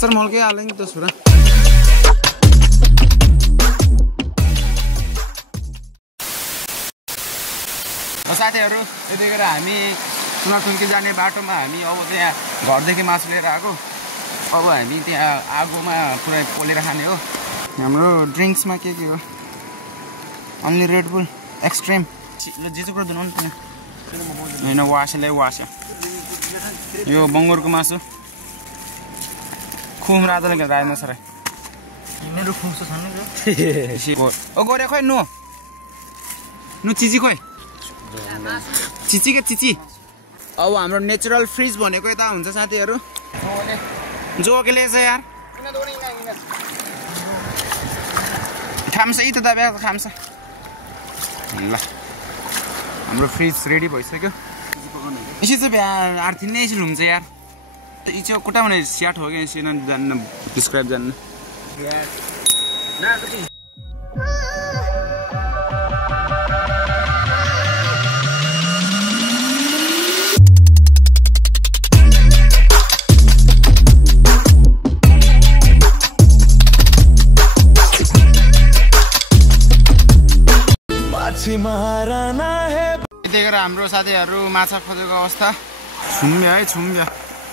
आचार मलकै हालेँ नि त छोरा साथीहरु यतिखेर हामी सुनाथुङ्की जाने बाटोमा हामी अब त्यहाँ घरदेखि मासु लिएर आएको अब हामी त्यहाँ आगोमा पुरै पोलेर खाने हो हाम्रो ड्रिङ्क्समा के हो अन्ली रेड बुल एक्सट्रिम ल जिजुको दुनु नि हैन वासले वास्यो यो बङ्गुरको मासु खुम राजाले के रायमा सर मेरो खुम छ नि ओ गोरे खोइ नु चिची खोइ चिची के चिची अब हाम्रो नेचुरल फ्रिज भनेको यता हुन्छ साथीहरु जोकेले छ यार खामछ इ त दबे खामछ ल हाम्रो फ्रिज रेडी भइसक्यो इसे चाहिँ यार आर्थिन नै हुन्छ यार इच्छा कुटा भने स्याट हो गया इसे जान्न डिस्क्राइब जान्न यार ना कति माछी महाराना है देखेर हाम्रो साथीहरु माछा खोजेको अवस्था छुम्ब्या है छुम्ब्या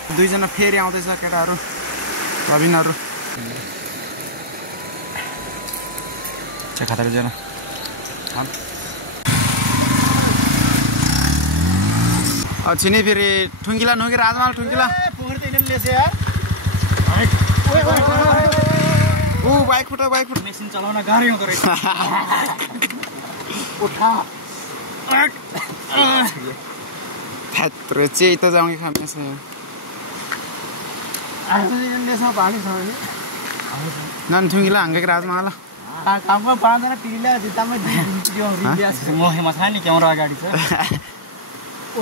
दुईजना फेरि आउँदैछ केटाहरु रबिनहरु खाता जना छिनी फेरि ठुङ्गिला नोकी राजमाल ठुङ्गिला पोखरी त इनले लेसे यार ओ बाइक फुट मेसिन चलाउन गाह्रो हुँदो रहेछ उठा थ्यात्रो चाहिँ त जाउँ कि खामेछ नन ठुङ्गिला हङ्गेको राजमाला कामको 5 जना पिला जितामा दियो रिया छ म हेमा छ नि क्यामेरा अगाडि छ ओ